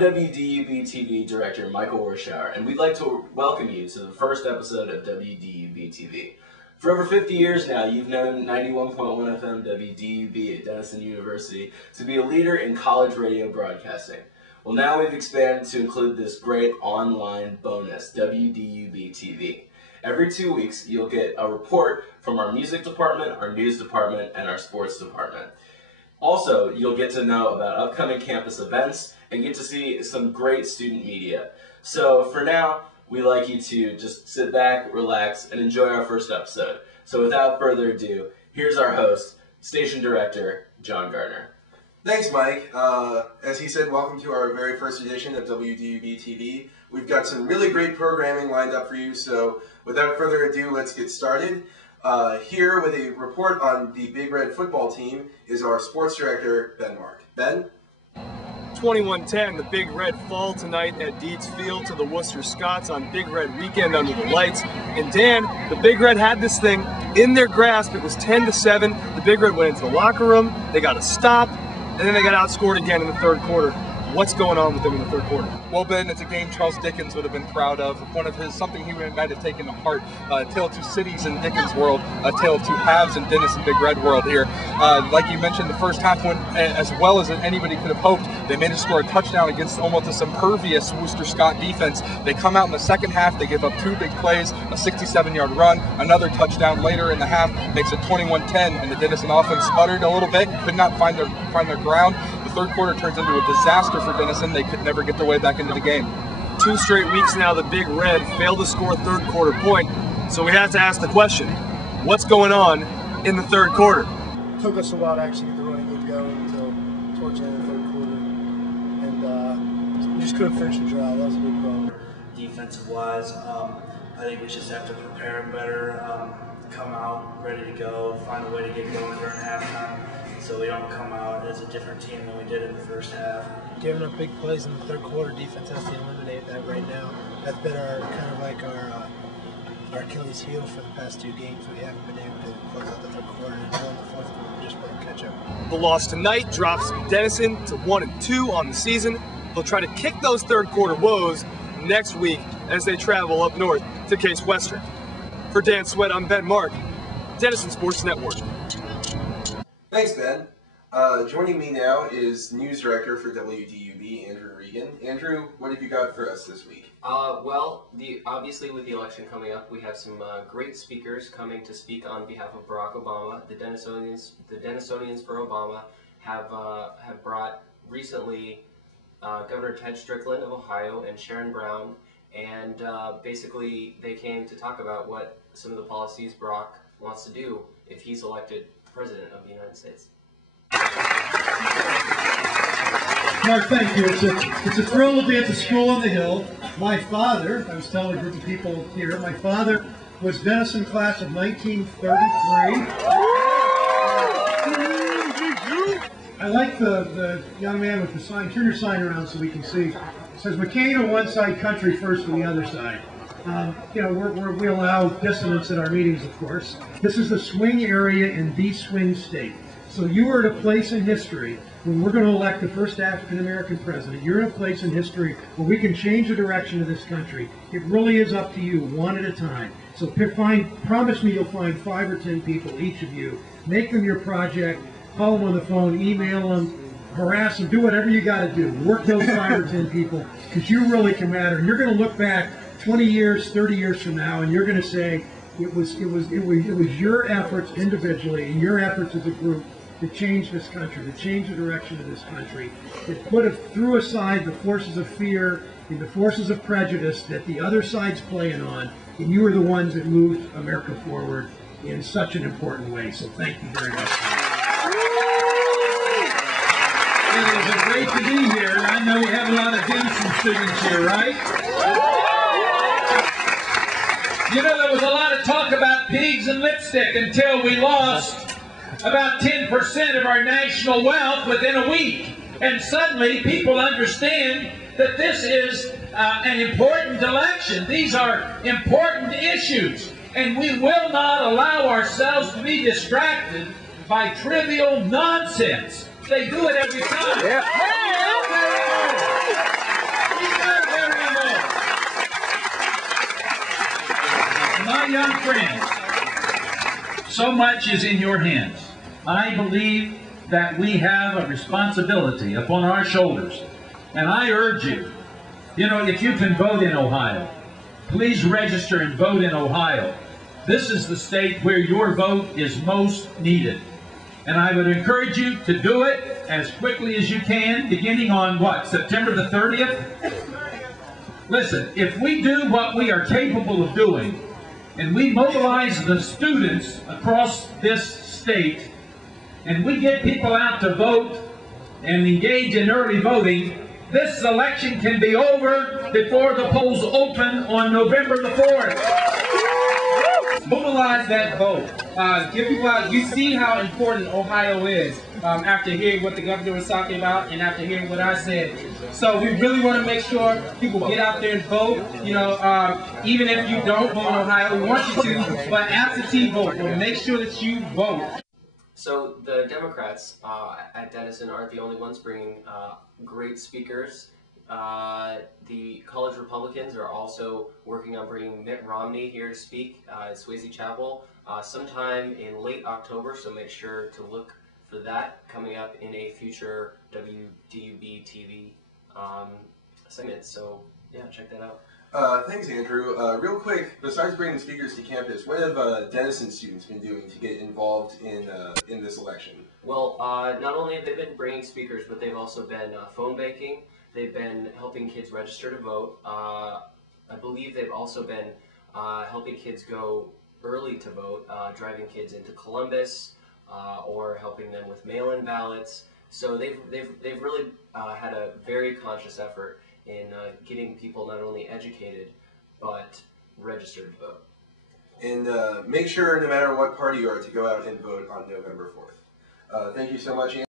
I'm WDUB TV Director Michael Warschauer, and we'd like to welcome you to the first episode of WDUB TV. For over 50 years now, you've known 91.1 FM WDUB at Denison University to be a leader in college radio broadcasting. Well, now we've expanded to include this great online bonus, WDUB TV. Every 2 weeks, you'll get a report from our music department, our news department, and our sports department. Also, you'll get to know about upcoming campus events and get to see some great student media. So for now, we'd like you to just sit back, relax, and enjoy our first episode. So without further ado, here's our host, Station Director John Gardner. Thanks, Mike. As he said, welcome to our very first edition of WDUB TV. We've got some really great programming lined up for you, so without further ado, let's get started. Here with a report on the Big Red football team is our sports director, Ben Mark. Ben? 21-10, the Big Red fall tonight at Deeds Field to the Worcester Scots on Big Red weekend under the lights. And Dan, the Big Red had this thing in their grasp. It was 10-7. The Big Red went into the locker room, they got a stop, and then they got outscored again in the third quarter. What's going on with them in the third quarter? Well, Ben, it's a game Charles Dickens would have been proud of. One of his, something he might have taken to heart. A tale of two cities in Dickens' world, a tale of two halves in Denison Big Red world here. Like you mentioned, the first half went as well as anybody could have hoped. They managed to score a touchdown against almost this impervious Worcester Scott defense. They come out in the second half, they give up two big plays, a 67-yard run, another touchdown later in the half, makes it 21-10, and the Denison offense sputtered a little bit, could not find their ground. The third quarter turns into a disaster for Denison. They could never get their way back into the game. 2 straight weeks now, the Big Red failed to score a third quarter point. So we have to ask the question, what's going on in the third quarter? It took us a while to actually get the running game going until towards the end of the third quarter. And we just couldn't finish the drive. That was a big problem. Defensive-wise, I think we just have to prepare them better, come out ready to go, find a way to get going during halftime, so we don't come out as a different team than we did in the first half. Giving up big plays in the third quarter, defense has to eliminate that right now. That's been our kind of like our Achilles heel for the past 2 games. We haven't been able to close out the third quarter until in the fourth quarter. We just playing catch up. The loss tonight drops Denison to 1-2 on the season. They'll try to kick those third quarter woes next week as they travel up north to Case Western. For Dan Sweat, I'm Ben Mark, Denison Sports Network. Thanks, Ben. Joining me now is News Director for WDUB, Andrew Regan. Andrew, what have you got for us this week? Well, obviously with the election coming up, we have some great speakers coming to speak on behalf of Barack Obama. The Denisonians for Obama have brought recently Governor Ted Strickland of Ohio and Sharon Brown, and basically they came to talk about what some of the policies Barack wants to do if he's elected President of the United States. Mark, thank you. It's a thrill to be at the school on the Hill. My father, I was telling a group of people here, my father was Denison class of 1933. I like the young man with the sign. Turn your sign around so we can see. It says McCain on one side, country first on the other side. You know, we allow dissonance at our meetings, of course. This is the swing area in the swing state. So you are at a place in history when we're going to elect the first African-American president. You're in a place in history where we can change the direction of this country. It really is up to you, one at a time. So promise me you'll find 5 or 10 people, each of you. Make them your project. Call them on the phone, email them, harass them, do whatever you got to do. Work those 5 or 10 people because you really can matter. And you're going to look back 20 years, 30 years from now, and you're going to say it was your efforts individually and your efforts as a group to change this country, to change the direction of this country, that threw aside the forces of fear and the forces of prejudice that the other side's playing on, and you were the ones that moved America forward in such an important way. So thank you very much. It is great to be here. I know we have a lot of Denison students here, right? You know, there was a lot of talk about pigs and lipstick until we lost about 10% of our national wealth within a week. And suddenly people understand that this is an important election. These are important issues. And we will not allow ourselves to be distracted by trivial nonsense. They do it every time. Yeah. My young friends, so much is in your hands. I believe that we have a responsibility upon our shoulders. And I urge you, if you can vote in Ohio, please register and vote in Ohio. This is the state where your vote is most needed. And I would encourage you to do it as quickly as you can, beginning on September the 30th? Listen, if we do what we are capable of doing, and we mobilize the students across this state, and we get people out to vote and engage in early voting, this election can be over before the polls open on November the 4th. Mobilize that vote. Give people out. You see how important Ohio is after hearing what the governor was talking about and after hearing what I said. So we really want to make sure people get out there and vote. Even if you don't vote in Ohio, we want you to, but absentee vote. We'll make sure that you vote. So the Democrats at Denison aren't the only ones bringing great speakers. The college Republicans are also working on bringing Mitt Romney here to speak at Swayze Chapel sometime in late October, so make sure to look for that coming up in a future WDUB TV segment. So yeah, check that out. Thanks, Andrew. Real quick, besides bringing speakers to campus, what have Denison students been doing to get involved in this election? Well, not only have they been bringing speakers, but they've also been phone banking. They've been helping kids register to vote. I believe they've also been helping kids go early to vote, driving kids into Columbus, or helping them with mail-in ballots. So they've really had a very conscious effort in getting people not only educated, but registered to vote. And make sure, no matter what party you are, to go out and vote on November 4th. Thank you so much, Andrew.